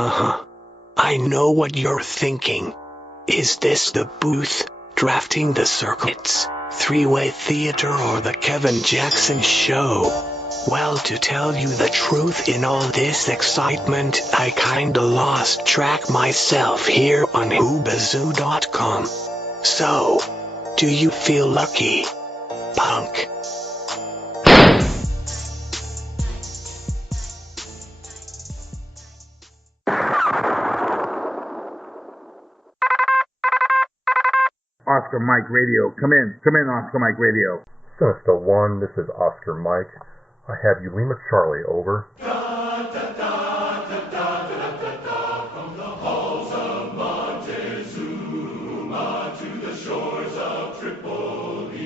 Uh-huh. I know what you're thinking. Is this the booth, drafting the circuits, three-way theater, or the Kevin Jackson show? Well, to tell you the truth, in all this excitement, I kinda lost track myself here on Whoobazoo.com. So, do you feel lucky, punk? Oscar Mike Radio. Come in, Oscar Mike Radio. Sinister 1, this is Oscar Mike. I have Yuma Charlie, over. From the halls of Montezuma to the shores of Tripoli,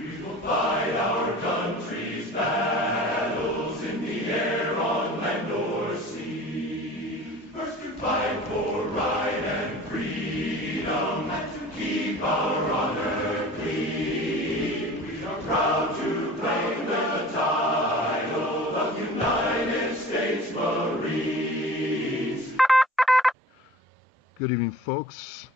we will fight our country's battles in the air, on land or sea. First to fight for right and freedom, and to keep our honor clean. We are proud to claim the title of United States Marines. Good evening, folks.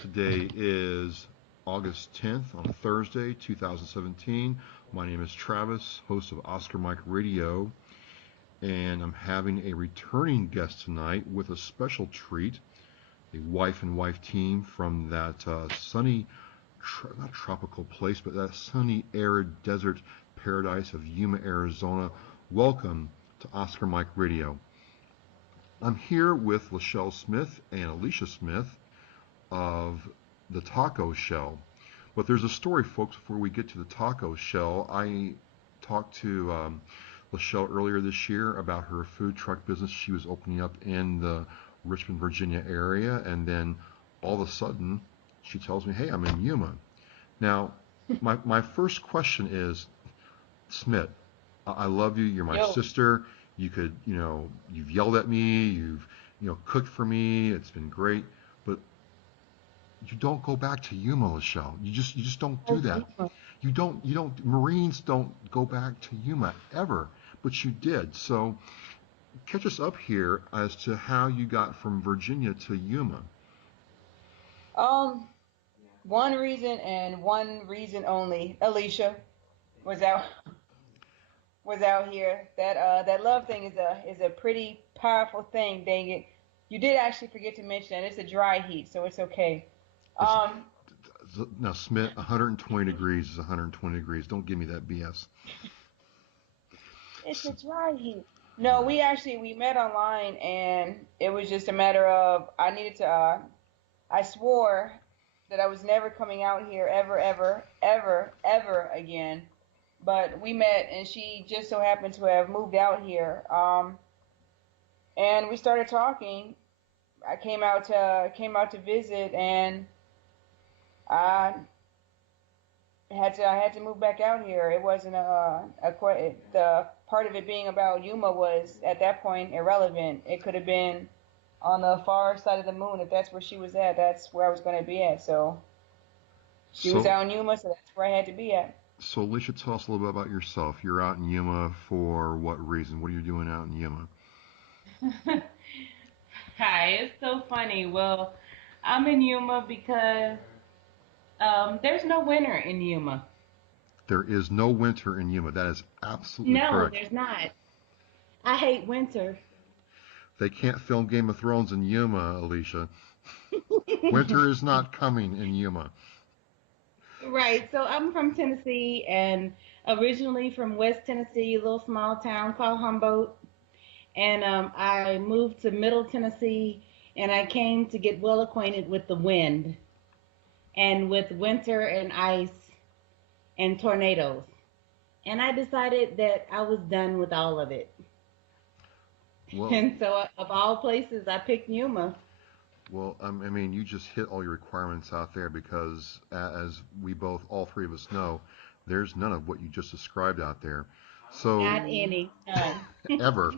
Today is August 10th, on Thursday, 2017. My name is Travis, host of Oscar Mike Radio, and I'm having a returning guest tonight with a special treat. A wife and wife team from that sunny, not tropical place, but that sunny, arid desert paradise of Yuma, Arizona. Welcome to Oscar Mike Radio. I'm here with Shelle Smith and Alicia Smith of the Taco Shell. But there's a story, folks, before we get to the Taco Shell. I talked to Shelle earlier this year about her food truck business she was opening up in the Richmond, Virginia area, and then all of a sudden she tells me, hey, I'm in Yuma. Now, my first question is, Smith, I love you, you're my sister, you could, you've yelled at me, you've, cooked for me, it's been great, but you don't go back to Yuma, Shelle. You just don't do that. You don't, Marines don't go back to Yuma ever, but you did. So catch us up here as to how you got from Virginia to Yuma. One reason and one reason only. Alicia was out here. That love thing is a pretty powerful thing. Dang it! You did actually forget to mention that it's a dry heat, so it's okay. Now, Smith, 120 degrees is 120 degrees. Don't give me that BS. It's a dry heat. No, we met online, and it was just a matter of I needed to. I swore that I was never coming out here ever again. But we met, and she just so happened to have moved out here. And we started talking. I came out to visit, and I had to move back out here. It wasn't the part of it being about Yuma was at that point irrelevant. It could have been on the far side of the moon. If that's where she was at, that's where I was going to be at. So she was out in Yuma, so that's where I had to be at. So Alicia, tell us a little bit about yourself. You're out in Yuma for what reason? What are you doing out in Yuma? Hi, it's so funny. Well, I'm in Yuma because there's no winter in Yuma. There is no winter in Yuma. That is absolutely correct. No, there's not. I hate winter. They can't film Game of Thrones in Yuma, Alicia. Winter is not coming in Yuma. Right. So I'm from Tennessee, and originally from West Tennessee, a little small town called Humboldt. And I moved to Middle Tennessee, and I came to get well acquainted with the wind and with winter and ice and tornadoes. And I decided that I was done with all of it. Well, and so, of all places, I picked Yuma. Well, I mean, you just hit all your requirements out there because, as we both, all three of us know, there's none of what you just described out there. So not any. Ever.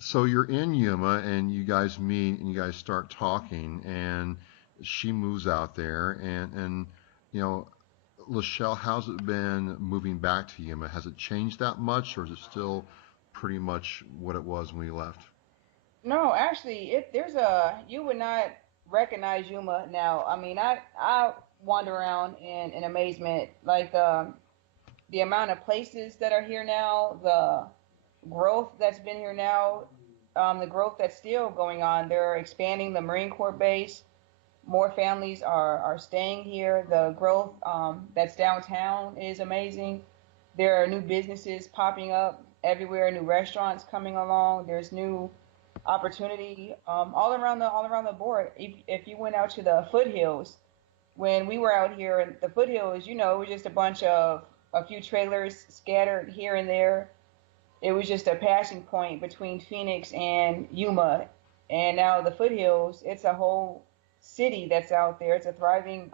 So you're in Yuma, and you guys meet, and you guys start talking, and she moves out there, and Shelle, how's it been moving back to Yuma? Has it changed that much, or is it still pretty much what it was when we left? No, actually, there's you would not recognize Yuma now. I mean, I wander around in amazement, like the amount of places that are here now, the growth that's been here now, the growth that's still going on. They're expanding the Marine Corps base. More families are staying here. The growth that's downtown is amazing. There are new businesses popping up everywhere, new restaurants coming along. There's new opportunity all around the board. If you went out to the foothills, when we were out here in the foothills, it was just a few trailers scattered here and there. It was just a passing point between Phoenix and Yuma, and now the foothills. It's a whole city that's out there. It's a thriving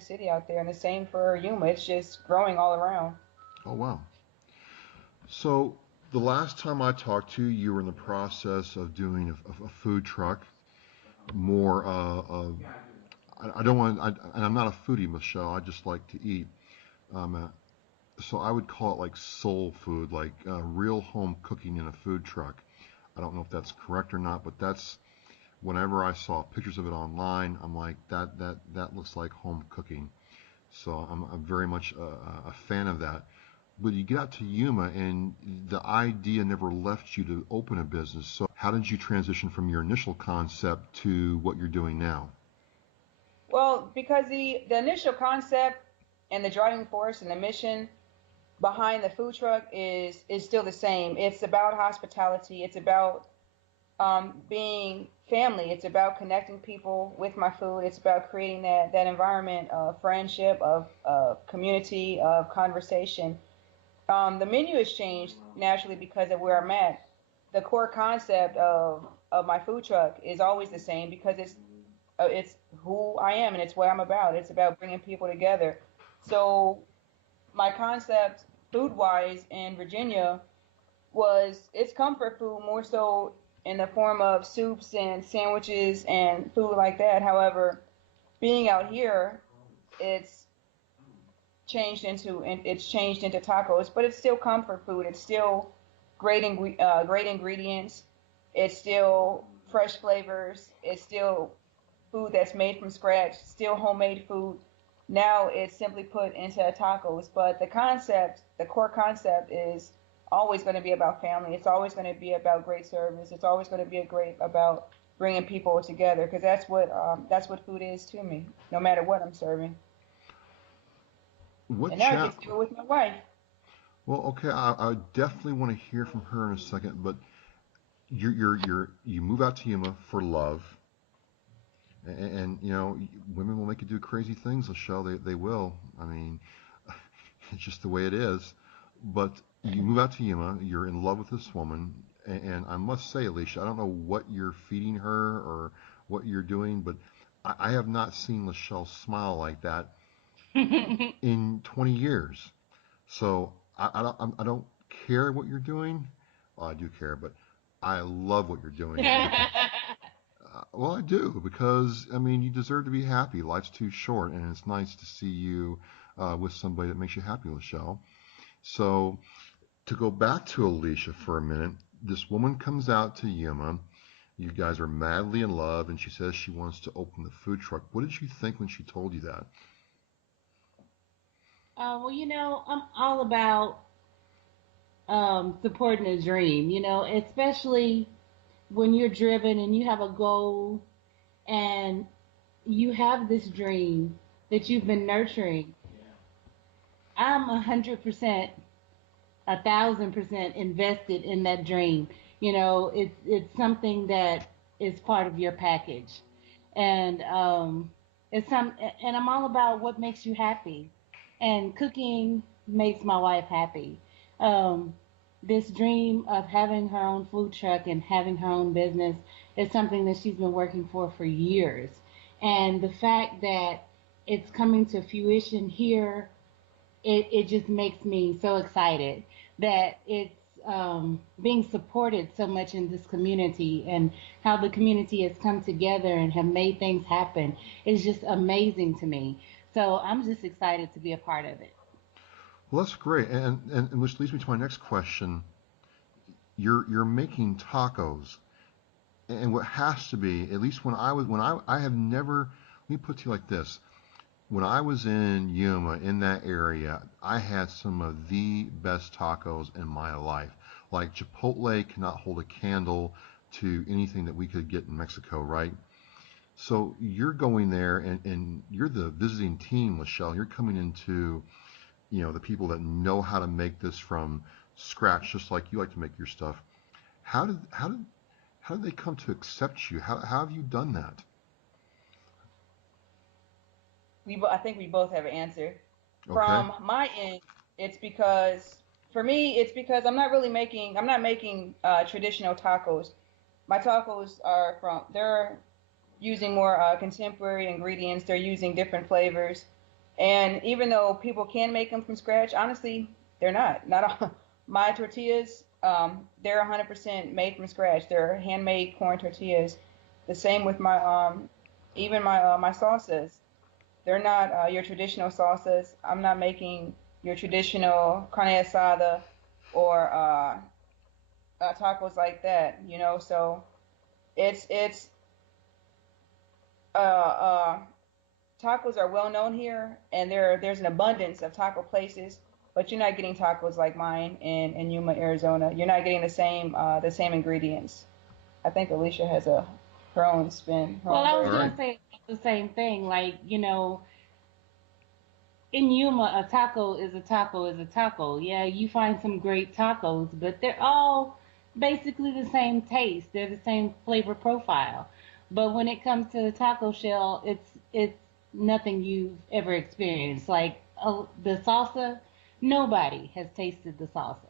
city out there, and the same for Yuma. It's just growing all around. Oh, wow. So the last time I talked to you, you were in the process of doing a food truck. More, I don't want, and I'm not a foodie, Michelle. I just like to eat. Um, so I would call it like soul food, like real home cooking in a food truck. I don't know if that's correct or not, but that's whenever I saw pictures of it online, I'm like that looks like home cooking. So I'm very much a fan of that. But you get out to Yuma, and the idea never left you to open a business. So how did you transition from your initial concept to what you're doing now? Well, because the initial concept and the driving force and the mission behind the food truck is still the same. It's about hospitality. It's about being family. It's about connecting people with my food. It's about creating that environment of friendship, of community, of conversation. The menu has changed naturally because of where I'm at. The core concept of my food truck is always the same because it's who I am and it's what I'm about. It's about bringing people together. So my concept, food wise, in Virginia was it's comfort food more so in the form of soups and sandwiches and food like that. However, being out here, it's it's changed into tacos, but it's still comfort food. It's still great ingredients. It's still fresh flavors. It's still food that's made from scratch. Still homemade food. Now it's simply put into tacos, but the core concept is always going to be about family. It's always going to be about great service. It's always going to be a great about bringing people together because that's what food is to me, no matter what I'm serving. What And now I chap? get to do it with my wife. Well, okay, I definitely want to hear from her in a second, but you move out to Yuma for love, and you know women will make you do crazy things, Michelle. They will. I mean, it's just the way it is. But you move out to Yuma, you're in love with this woman, and I must say, Alicia, I don't know what you're feeding her or what you're doing, but I have not seen Michelle smile like that in 20 years. So I don't care what you're doing. Well, I do care, but I love what you're doing because well, I do because I mean you deserve to be happy. Life's too short, and it's nice to see you with somebody that makes you happy, Michelle. So to go back to Alicia for a minute, this woman comes out to Yuma. You guys are madly in love, and she says she wants to open the food truck. What did you think when she told you that? Well, I'm all about supporting a dream, especially when you're driven and you have a goal and you have this dream that you've been nurturing. I'm 100%, 1,000% invested in that dream. It's something that is part of your package, and and I'm all about what makes you happy, and cooking makes my wife happy. Um, this dream of having her own food truck and having her own business is something that she's been working for years, and the fact that it's coming to fruition here, it just makes me so excited that it's being supported so much in this community, and how the community has come together and have made things happen is just amazing to me. So I'm just excited to be a part of it. Well, that's great, and which leads me to my next question. You're making tacos. and what has to be, at least I have never, let me put it to you like this. When I was in Yuma, in that area, I had some of the best tacos in my life. Like Chipotle cannot hold a candle to anything that we could get in Mexico, right? So you're going there and you're the visiting team with Shelle. You're coming into, the people that know how to make this from scratch, just like you like to make your stuff. How did they come to accept you? How have you done that? I think we both have an answer. Okay. From my end, it's because for me, it's because I'm not making traditional tacos. My tacos they're using more contemporary ingredients. They're using different flavors, and even though people can make them from scratch, honestly, they're not. Not all. My tortillas, they're 100% made from scratch. They're handmade corn tortillas. The same with my even my salsas. They're not your traditional salsas. I'm not making your traditional carne asada or tacos like that. So it's uh, uh, tacos are well known here, and there's an abundance of taco places. But you're not getting tacos like mine in Yuma, Arizona. You're not getting the same ingredients. I think Alicia has her own spin. Her Well, own I was All version. right. gonna say the same thing. Like, in Yuma, a taco is a taco is a taco. Yeah, you find some great tacos, but they're all basically the same taste. They're the same flavor profile. But when it comes to the taco shell, it's nothing you've ever experienced. Like the salsa, nobody has tasted the salsa.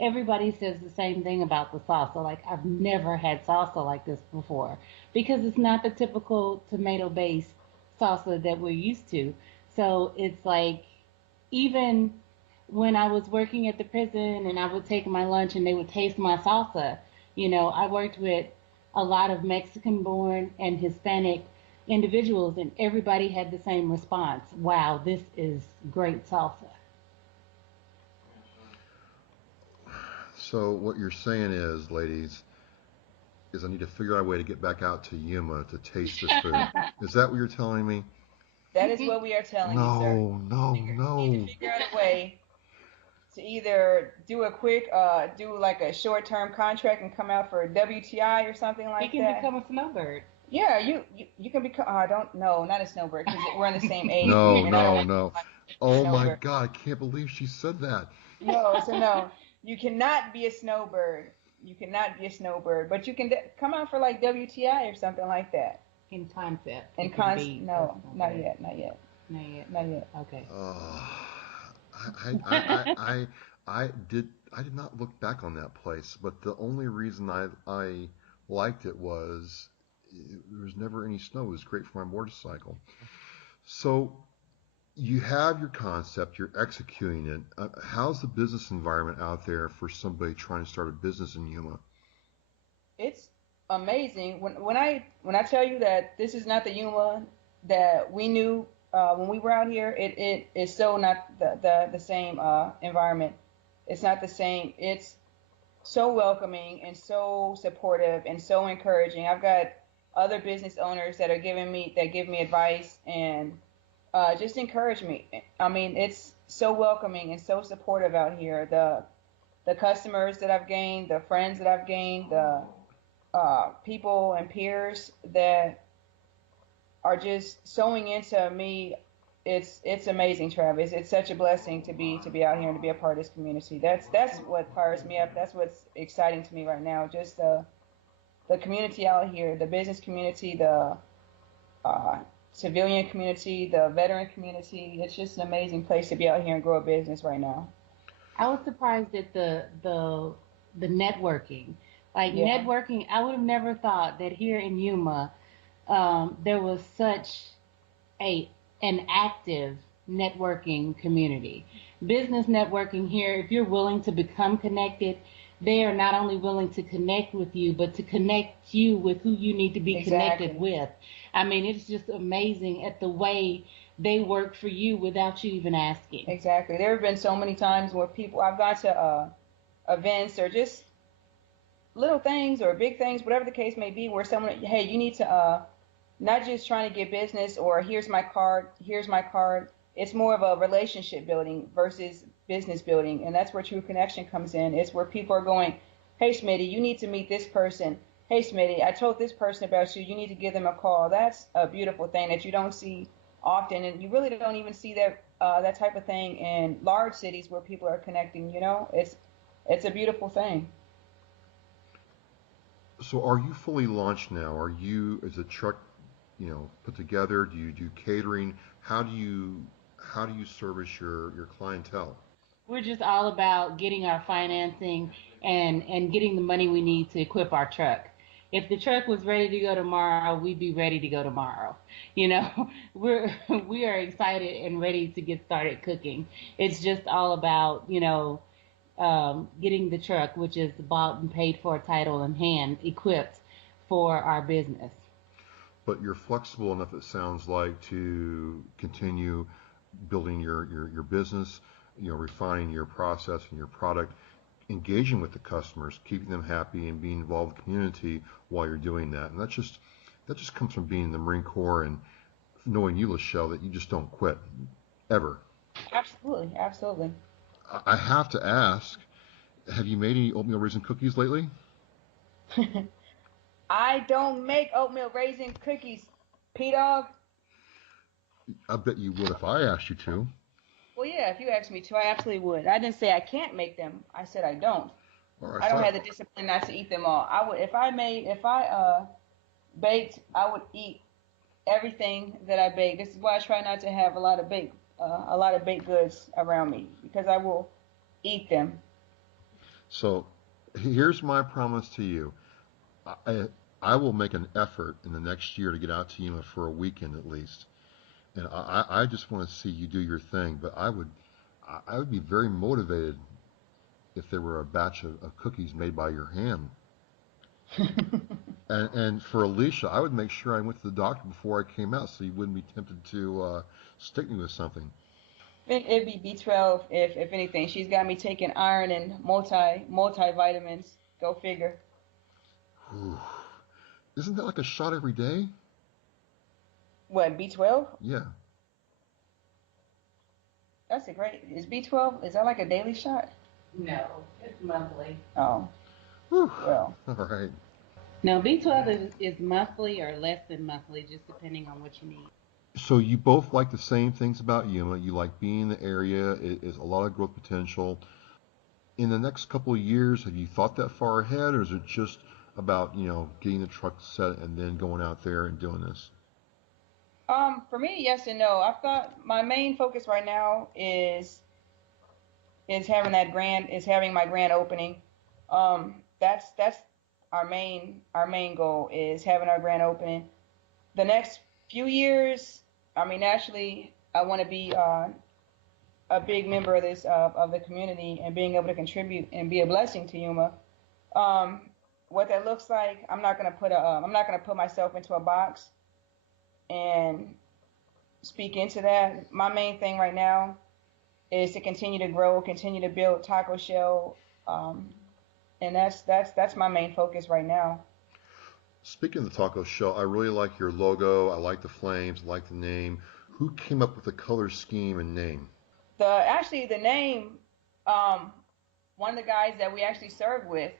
Everybody says the same thing about the salsa. Like, I've never had salsa like this before because it's not the typical tomato-based salsa that we're used to. So it's like, even when I was working at the prison and I would take my lunch and they would taste my salsa, I worked with a lot of Mexican born and Hispanic individuals, and everybody had the same response. Wow, this is great salsa. So what you're saying is, ladies, is I need to figure out a way to get back out to Yuma to taste this food. Is that what you're telling me? That is what we are telling you, sir. No, no, You need to no. figure out a way to either do like a short-term contract and come out for WTI or something He like can that. become a snowbird. Yeah, you can become. I don't know, not a snowbird because we're in the same age No, group, and I don't no, want no. to be a Oh my snowbird. God, I can't believe she said that. No, so no, you cannot be a snowbird. You cannot be a snowbird, but you can come out for like WTI or something like that. In concept, he And can be a no, not snowbird. yet, not yet, Not yet. not yet. Okay. Oh, I did not look back on that place, but the only reason I liked it was there was never any snow. It was great for my motorcycle. So you have your concept, you're executing it. How's the business environment out there for somebody trying to start a business in Yuma? It's amazing when I tell you that this is not the Yuma that we knew when we were out here. It is so not the same environment. It's not the same. It's so welcoming and so supportive and so encouraging. I've got other business owners that give me advice and just encourage me. I mean, it's so welcoming and so supportive out here. The customers that I've gained, the friends that I've gained, the people and peers that are just sewing into me. It's amazing, Travis. It's such a blessing to be out here and to be a part of this community. That's what fires me up. That's what's exciting to me right now. Just the community out here, the business community, the uh, civilian community, the veteran community. It's just an amazing place to be out here and grow a business right now. I was surprised at the networking. Like, Yeah, networking, I would have never thought that here in Yuma, there was such a an active networking community. Business networking here, if you're willing to become connected, they are not only willing to connect with you, but to connect you with who you need to be connected exactly. with. I mean, it's just amazing at the way they work for you without you even asking. Exactly. There have been so many times where I've gone to events or just little things or big things, whatever the case may be, where someone, hey, you need to not just trying to get business or here's my card, here's my card. It's more of a relationship building versus business building, and that's where true connection comes in. It's where people are going, hey Smitty, you need to meet this person. Hey Smitty, I told this person about you. You need to give them a call. That's a beautiful thing that you don't see often, and you really don't even see that type of thing in large cities where people are connecting. You know, it's a beautiful thing. So are you fully launched now? Is the truck, put together? Do you do catering? How do you service your clientele? We're just all about getting our financing and getting the money we need to equip our truck. If the truck was ready to go tomorrow, we'd be ready to go tomorrow. You know, we are excited and ready to get started cooking. It's just all about, getting the truck, which is bought and paid for, title in hand, equipped for our business. But you're flexible enough, it sounds like, to continue building your business, refining your process and your product, engaging with the customers, keeping them happy, and being involved in the community while you're doing that. And that just comes from being in the Marine Corps and knowing you, Shelle, that you just don't quit ever. Absolutely, absolutely. I have to ask, have you made any oatmeal raisin cookies lately? I don't make oatmeal raisin cookies, P-Dog. I bet you would if I asked you to. Well, yeah, if you asked me to, I absolutely would. I didn't say I can't make them. I said I don't. All right, I don't fine. have the discipline not to eat them all. I would, if I baked, I would eat everything that I bake. This is why I try not to have a lot of baked goods around me because I will eat them. So here's my promise to you. I, I will make an effort in the next year to get out to Yuma for a weekend at least. And I just want to see you do your thing. But I would be very motivated if there were a batch of cookies made by your hand. And for Alicia, I would make sure I went to the doctor before I came out so you wouldn't be tempted to stick me with something. I think it'd be B12 if anything. She's got me taking iron and multivitamins. Go figure. Whew. Isn't that like a shot every day? What, B12? Yeah. That's a great. Is B12? Is that like a daily shot? No, it's monthly. Oh, Whew. well. All right. No, B12 is monthly or less than monthly, just depending on what you need. So you both like the same things about Yuma. You like being in the area. It is a lot of growth potential. In the next couple of years, have you thought that far ahead, or is it just about, getting the truck set and then going out there and doing this? For me, yes and no. I've thought my main focus right now is having my grand opening. That's our main goal is having our grand opening. The next few years, I mean, naturally, I want to be a big member of this of the community and being able to contribute and be a blessing to Yuma. Um, what that looks like, I'm not gonna put myself into a box and speak into that. My main thing right now is to continue to grow, continue to build Taco Shell, and that's my main focus right now. Speaking of the taco shell, I really like your logo. I like the flames. I like the name. Who came up with the color scheme and name? The name, um, one of the guys that we actually served with,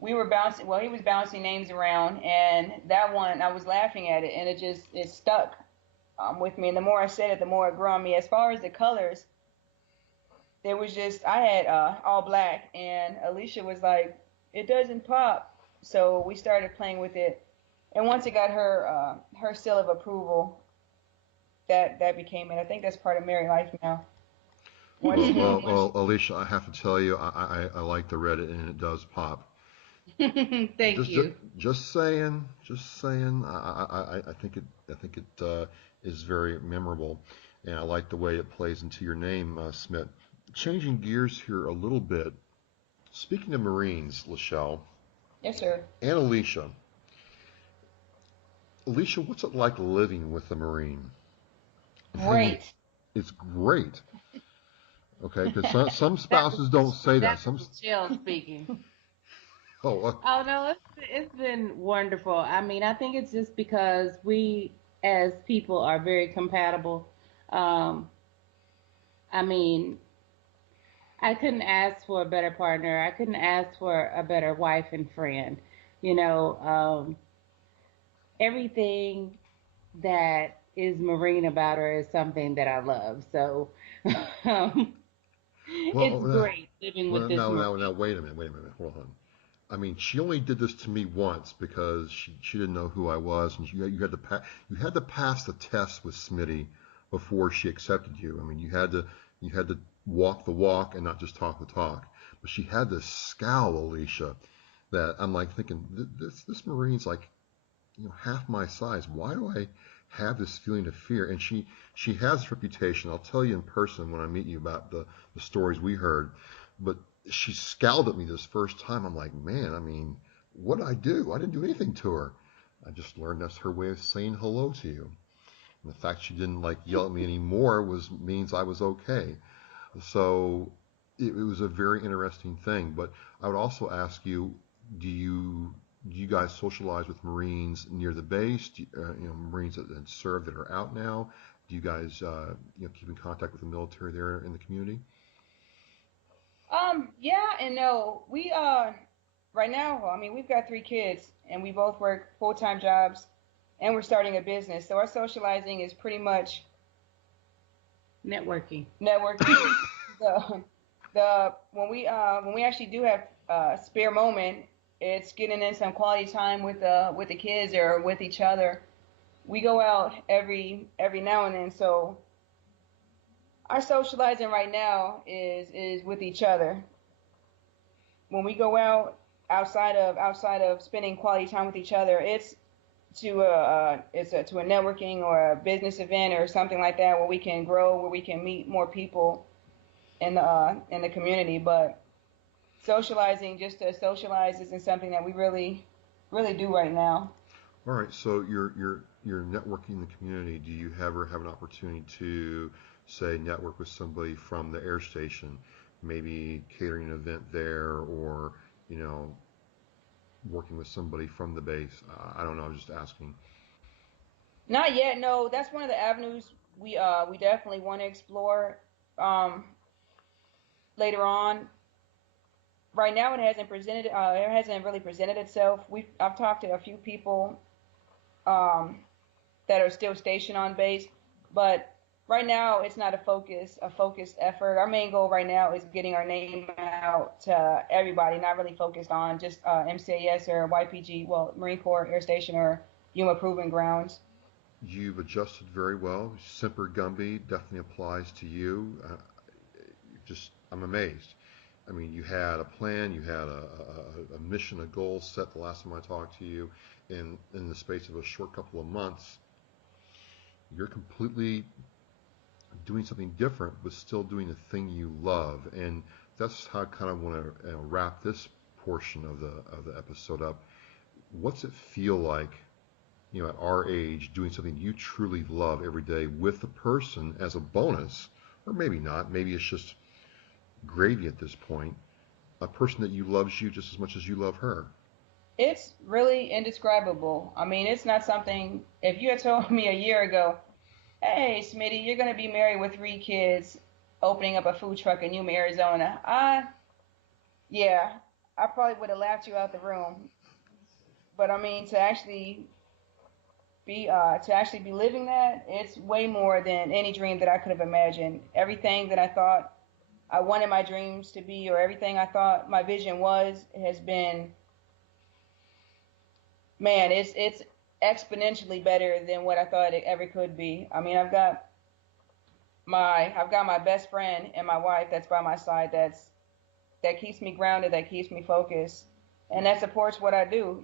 we were bouncing. Well, he was bouncing names around, and that one I was laughing at it, and it stuck with me. And the more I said it, the more it grew on me. As far as the colors, there was just I had all black, and Alicia was like, "It doesn't pop." So we started playing with it, and once it got her seal of approval, that became it. I think that's part of married life now. Once Well, you well, once well, Alicia, I have to tell you, I like the Reddit and it does pop. Thank Just, just, you. just saying, just saying. I think it is very memorable, and I like the way it plays into your name, Smith. Changing gears here a little bit. Speaking of Marines, Lachelle yes, sir. and Alicia. Alicia, what's it like living with a Marine and hanging? Great. It's great. Okay, because some That was spouses don't say that. that Some was Shell speaking. Oh, Oh no, it's been wonderful. I mean, I think it's just because we as people are very compatible. Um, I mean, I couldn't ask for a better partner. I couldn't ask for a better wife and friend. You know, everything that is marine about her is something that I love. So um, well, it's great living with this now, marine. wait a minute, hold on. I mean, she only did this to me once because she didn't know who I was, and you had to pass the test with Smitty before she accepted you. I mean, you had to walk the walk and not just talk the talk. But she had this scowl, Alicia, that I'm like thinking this Marine's like half my size. Why do I have this feeling of fear? And she has this reputation. I'll tell you in person when I meet you about the stories we heard. But she scowled at me this first time. I'm like, man, I mean, what did I do? I didn't do anything to her. I just learned that's her way of saying hello to you. And the fact she didn't like yell at me anymore means I was okay. So it was a very interesting thing. But I would also ask you, do you guys socialize with Marines near the base? Marines that serve that are out now. Do you guys keep in contact with the military there in the community? Yeah and no. We right now, I mean, we've got three kids and we both work full-time jobs and we're starting a business. So our socializing is pretty much Networking. networking. The when we actually do have spare moment, it's getting in some quality time with the kids or with each other. We go out every now and then. So our socializing right now is with each other. When we go out outside of spending quality time with each other, to a networking or a business event or something like that where we can grow, where we can meet more people in the community. But socializing just to socialize isn't something that we really do right now. All right, so you're networking in the community. Do you ever have an opportunity to say network with somebody from the air station, maybe catering an event there, or you know working with somebody from the base? I don't know. I'm just asking. Not yet. No, that's one of the avenues we definitely want to explore um, later on. Right now, it hasn't really presented itself. I've talked to a few people um, that are still stationed on base, but right now it's not a focused effort. Our main goal right now is getting our name out to everybody, not really focused on just MCAS or YPG, well, Marine Corps Air Station or Yuma Proving Grounds. You've adjusted very well. Semper Gumby definitely applies to you. Just I'm amazed. I mean, you had a plan, you had a mission, a goal set the last time I talked to you. In the space of a short couple of months, you're completely doing something different, but still doing the thing you love. And that's how I kind of want to wrap this portion of the episode up. What's it feel like, at our age, doing something you truly love every day with the person as a bonus, or maybe not. Maybe it's just gravy at this point. A person that you loves you just as much as you love her. It's really indescribable. I mean, it's not something, if you had told me a year ago, hey, Smitty, you're going to be married with three kids, opening up a food truck in Yuma, Arizona, yeah, I probably would have laughed you out the room. But I mean, to actually be living that, it's way more than any dream that I could have imagined. Everything that I thought I wanted my dreams to be, or everything I thought my vision was, has been, man, it's exponentially better than what I thought it ever could be. I mean, I've got my best friend and my wife that's by my side, that keeps me grounded, that keeps me focused, and that supports what I do.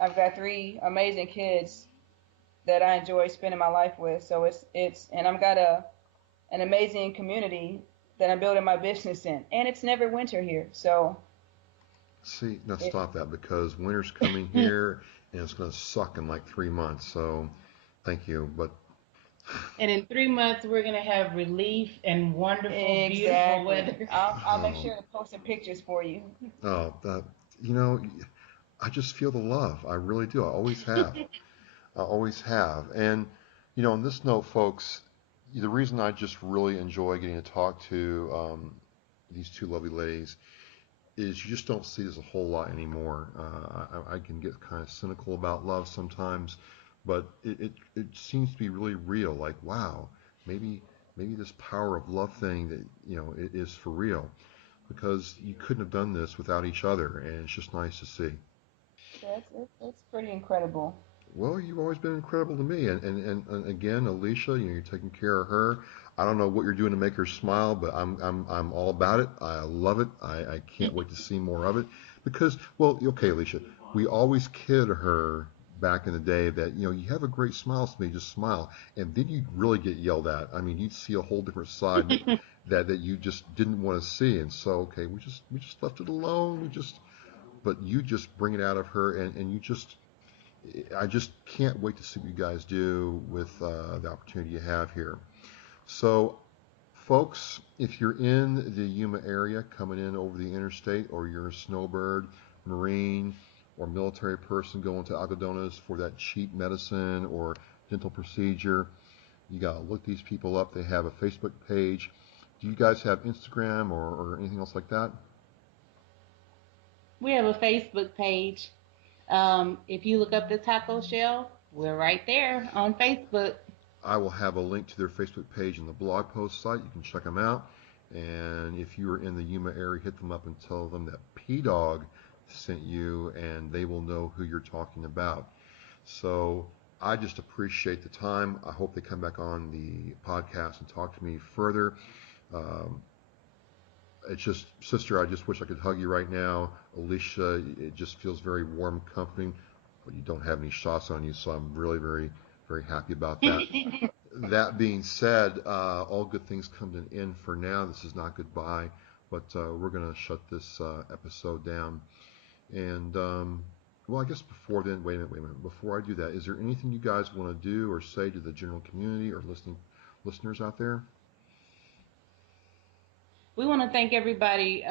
I've got three amazing kids that I enjoy spending my life with. So and I've got an amazing community that I'm building my business in, and it's never winter here. So See, now it, stop that because winter's coming here and it's going to suck in like 3 months. So thank you. But And in 3 months, we're going to have relief and wonderful, beautiful exactly. weather. I'll make oh, sure to post some pictures for you. oh, that you know, I just feel the love. I really do. I always have. I always have. And, on this note, folks, the reason I just really enjoy getting to talk to these two lovely ladies is you just don't see this a whole lot anymore. I can get kind of cynical about love sometimes, but it seems to be really real. Like, wow, maybe this power of love thing that it is for real, because you couldn't have done this without each other, and it's just nice to see. It's pretty incredible. Well, you've always been incredible to me, and again, Alicia, you're taking care of her. I don't know what you're doing to make her smile, but I'm all about it. I love it. I can't wait to see more of it because, well, okay, Alicia, we always kid her back in the day that you have a great smile to me, just smile, and then you'd really get yelled at. I mean, you'd see a whole different side that you just didn't want to see, and so okay, we just left it alone. But you just bring it out of her, and I just can't wait to see what you guys do with the opportunity you have here. So, folks, if you're in the Yuma area coming in over the interstate, or you're a snowbird, Marine, or military person going to Algodones for that cheap medicine or dental procedure, you got to look these people up. They have a Facebook page. Do you guys have Instagram or anything else like that? We have a Facebook page. If you look up the Taco Shell, we're right there on Facebook. I will have a link to their Facebook page in the blog post site. You can check them out. And if you are in the Yuma area, hit them up and tell them that P-Dog sent you, and they will know who you're talking about. So I just appreciate the time. I hope they come back on the podcast and talk to me further. Um, it's just, sister, I just wish I could hug you right now. Alicia, it just feels very warm, comforting, but you don't have any shots on you, so I'm really, very, very happy about that. That being said, all good things come to an end for now. This is not goodbye, but we're going to shut this episode down. And, well, I guess before then, wait a minute. Before I do that, is there anything you guys want to do or say to the general community or listeners out there? We want to thank everybody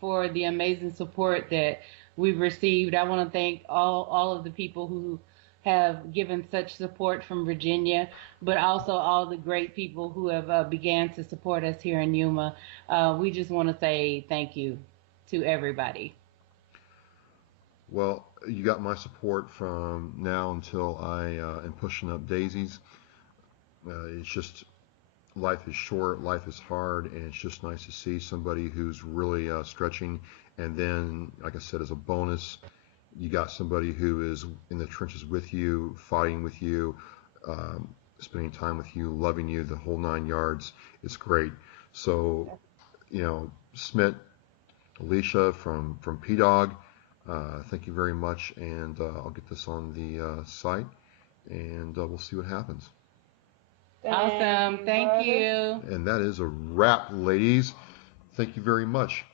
for the amazing support that we've received. I want to thank all of the people who have given such support from Virginia, but also all the great people who have began to support us here in Yuma. We just want to say thank you to everybody. Well, you got my support from now until I am pushing up daisies. It's just life is short, life is hard, and it's just nice to see somebody who's really stretching. And then, like I said, as a bonus, you got somebody who is in the trenches with you, fighting with you, spending time with you, loving you, the whole 9 yards. It's great. So, Smith, Alicia from P-Dog, thank you very much, and I'll get this on the site, and we'll see what happens. Awesome. Thank you. And that is a wrap, ladies. Thank you very much.